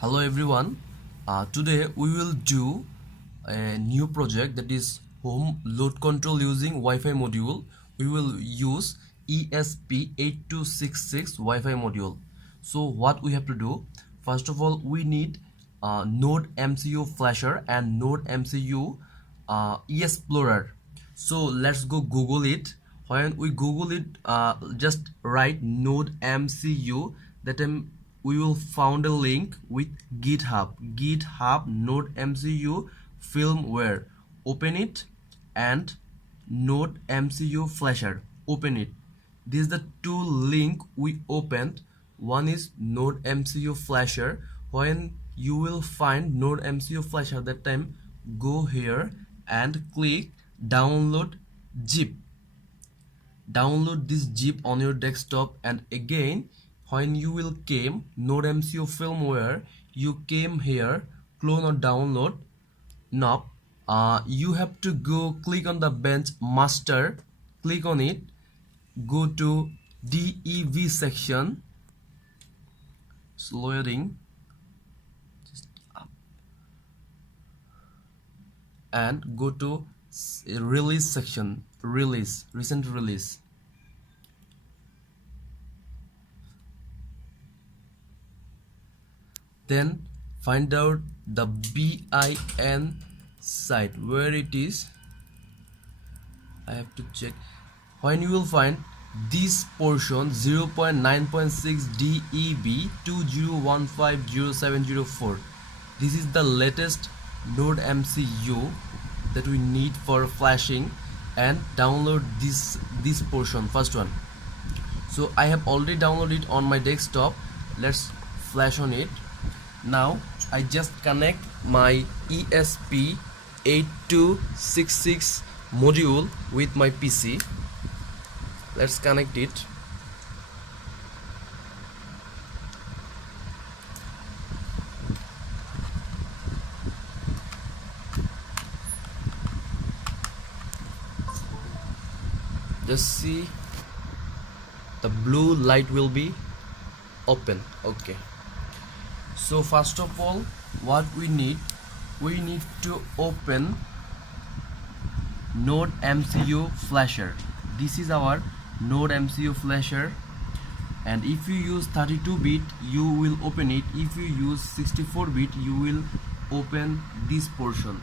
Hello everyone. Today we will do a new project, that is home load control using Wi-Fi module. We will use ESP8266 Wi-Fi module. So what we have to do, first of all we need NodeMcu flasher and NodeMcu Explorer. So let's go Google it. When we Google it, just write NodeMcu. That time we will found a link with GitHub NodeMcu firmware. Open it, and NodeMcu flasher. Open it. This is the two link we opened. One is NodeMcu flasher. When you will find NodeMcu flasher, that time go here and click download zip. Download this zip on your desktop, and again when you will came NodeMcu firmware, you came here, clone or download. Now you have to go click on the bench master, click on it, go to DEV section, loading, and go to release section, release, recent release. Then find out the bin site where it is. I have to check. When you will find this portion 0.9.6 DEB 20150704, this is the latest NodeMcu that we need for flashing, and download this portion, first one. So I have already downloaded it on my desktop. Let's flash on it. Now I just connect my ESP8266 module with my PC. Let's connect it. Just see, the blue light will be open. Okay, so first of all what we need to open NodeMcu flasher. This is our NodeMcu flasher, and if you use 32-bit you will open it. If you use 64-bit you will open this portion.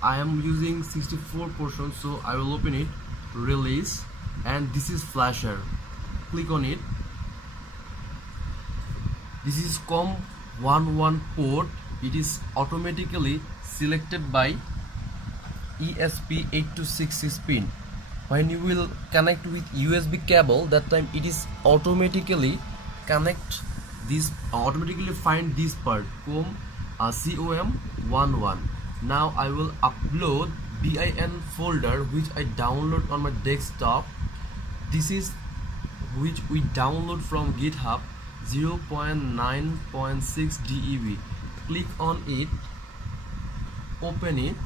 I am using 64 portion, so I will open it, release, and this is flasher. Click on it. This is COM11 port. It is automatically selected by ESP8266 pin. When you will connect with USB cable, that time it is automatically connect this, automatically find this part COM11. Now I will upload bin folder which I download on my desktop. This is which we download from GitHub, 0.9.6 DEB. Click on it, open it,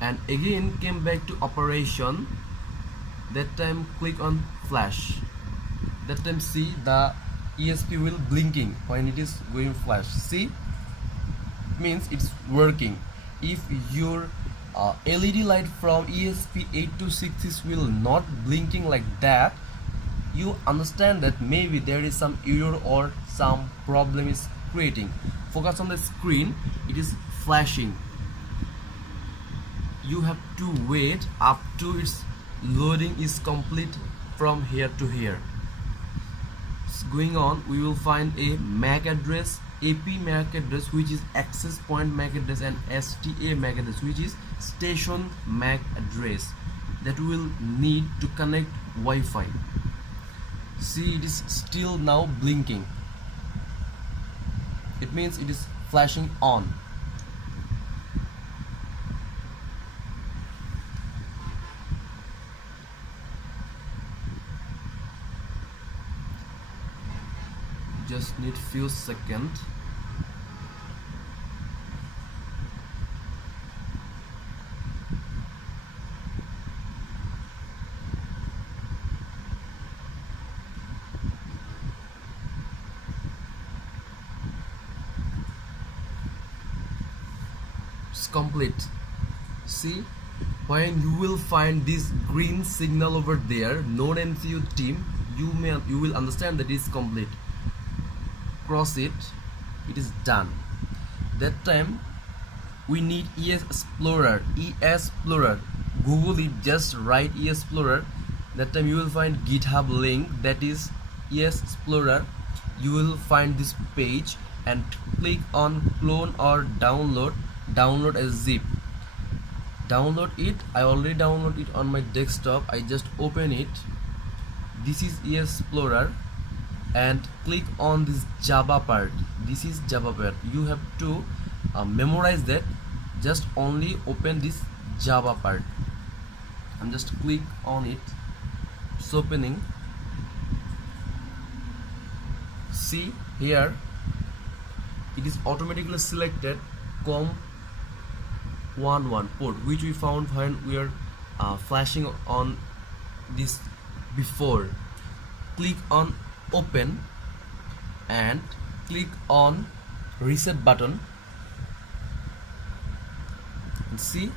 and again came back to operation. That time click on flash. That time see the ESP will blinking when it is going flash. See, means it's working. If your LED light from ESP8266 will not blinking like that, you understand that maybe there is some error or some problem is creating. Focus on the screen, it is flashing. You have to wait up to its loading is complete from here to here. It's going on. We will find a MAC address, AP MAC address, which is access point MAC address, and STA MAC address, which is station MAC address, that we will need to connect Wi-Fi. See, it is still now blinking. It means it is flashing on. Just need few seconds. it's complete. See, when you will find this green signal over there, NodeMcu team, you will understand that it's complete. Cross it, it is done. That time we need ESPlorer. Google it, just write ESPlorer. That time you will find GitHub link, that is ESPlorer. You will find this page and click on clone or download as zip. Download it. I already downloaded it on my desktop. I just open it. This is ESPlorer and click on this Java part. This is Java part. You have to memorize that. Just only open this Java part and just click on it. It's opening. See here, it is automatically selected COM11 port, which we found when we are flashing on this before. Click on open and click on reset button and see,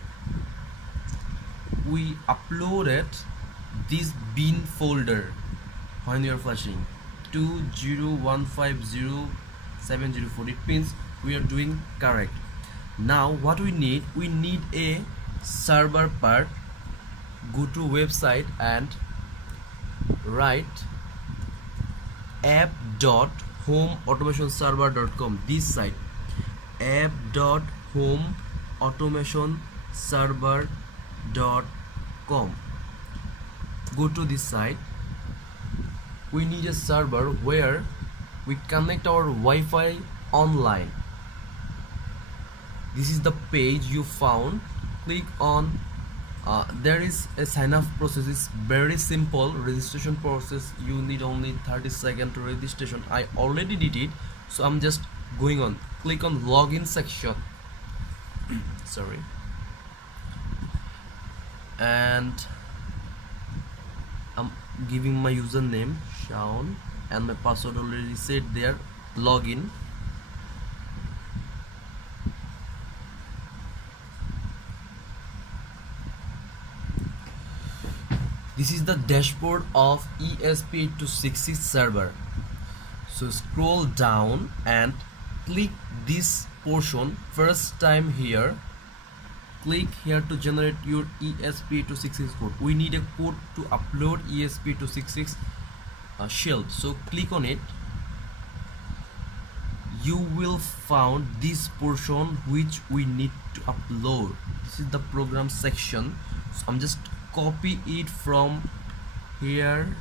we uploaded this bin folder when you are flashing 201507040 pins. We are doing correct. Now what we need a server part. Go to website and write app.homeautomationserver.com. this site, app.homeautomationserver.com. go to this site. We need a server where we connect our Wi-Fi online. This is the page you found. Click on there is a sign up process. It's very simple registration process. You need only 30 seconds to registration. I already did it, so I'm just going on. Click on login section. Sorry. And I'm giving my username Shaun and my password already set there. Login. This is the dashboard of ESP8266 server. So scroll down and click this portion. First time here, click here to generate your ESP8266 code. We need a code to upload ESP8266 shell. So click on it. You will find this portion which we need to upload. This is the program section. So I'm just copy it from here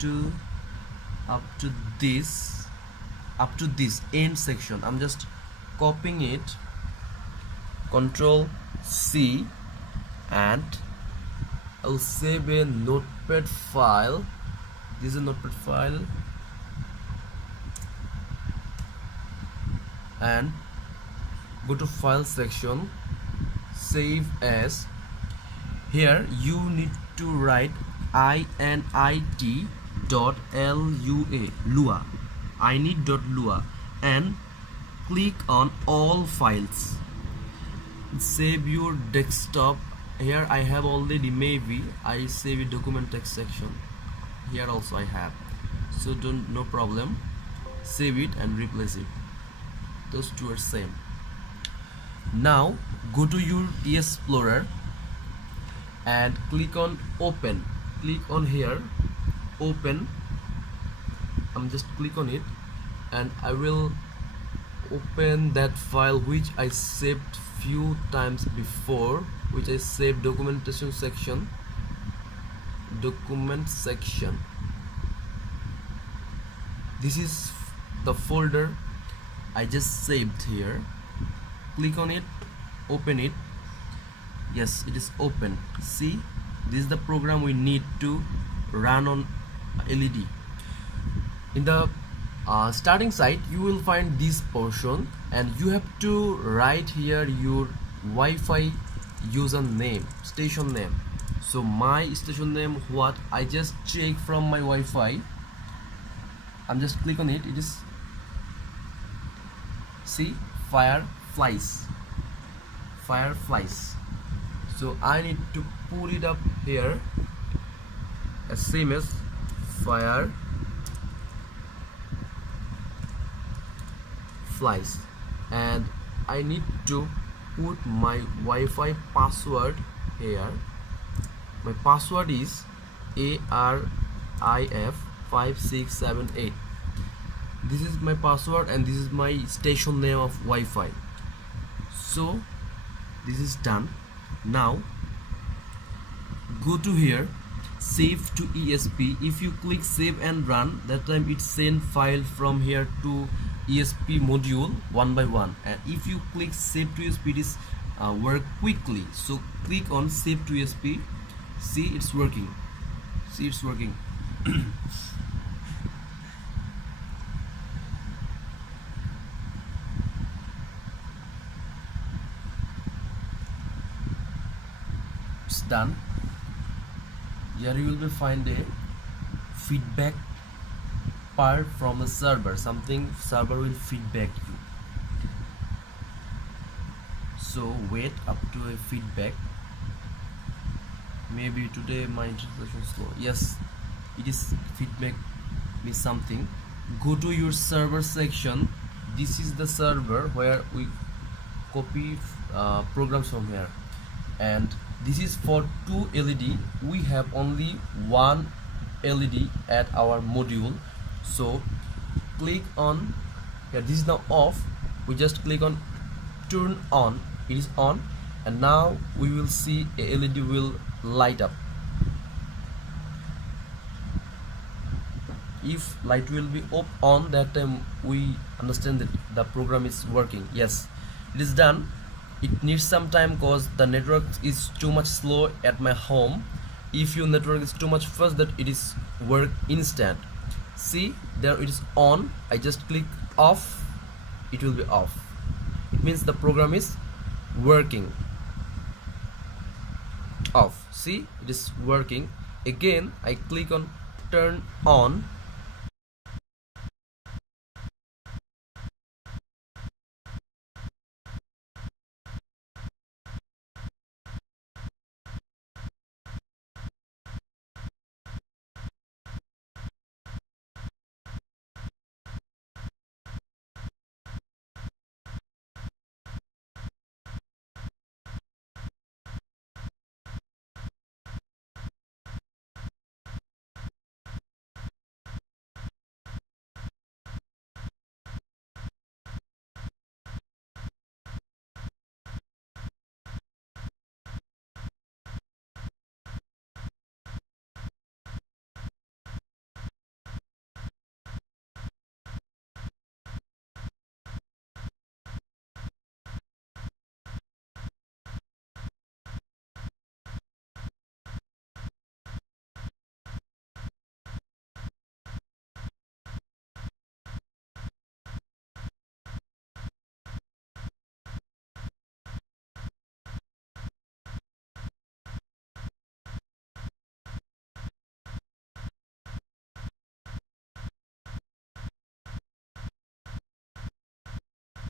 to up to this end section. I'm just copying it. Control C and I'll save a notepad file. This is a notepad file and go to file section, save as. Here you need to write init.lua init.lua and click on all files. Save your desktop. Here I have already, maybe I save a document text section. Here also I have, so no problem. Save it and replace it. Those two are same. Now go to your ESPlorer and click on open. Click on here, open. I'm just click on it and I will open that file which I saved few times before, which I saved documentation section. Document section. This is the folder I just saved here. Click on it, open it. Yes, it is open. See, this is the program we need to run on LED. In the starting site, you will find this portion and you have to write here your Wi-Fi username, station name. So my station name, what I just check from my Wi-Fi. I'm just click on it. It is, see, Fireflies. fireflies. So I need to pull it up here as same as fireflies, and I need to put my Wi-Fi password here. My password is ARIF5678. This is my password and this is my station name of Wi-Fi. So this is done. Now go to here, save to ESP. If you click save and run, that time it send file from here to ESP module one by one, and if you click save to ESP, it is work quickly. So click on save to ESP. See, it's working. See, it's working. It's done. Here you will find a feedback part from a server. Something server will feedback you. So wait up to a feedback. Maybe today my internet is slow. Yes, it is feedback me something. Go to your server section. This is the server where we copy programs from here, and this is for 2 LED. We have only 1 LED at our module. So click on here. This is now off. We just click on turn on. It is on, and now we will see a LED will light up. If light will be on, that time we understand that the program is working. Yes, it is done. It needs some time because the network is too much slow at my home. If your network is too much fast, that it is work instant. See, there it is on. I just click off, it will be off. It means the program is working. Off. See, it is working. Again I click on turn on.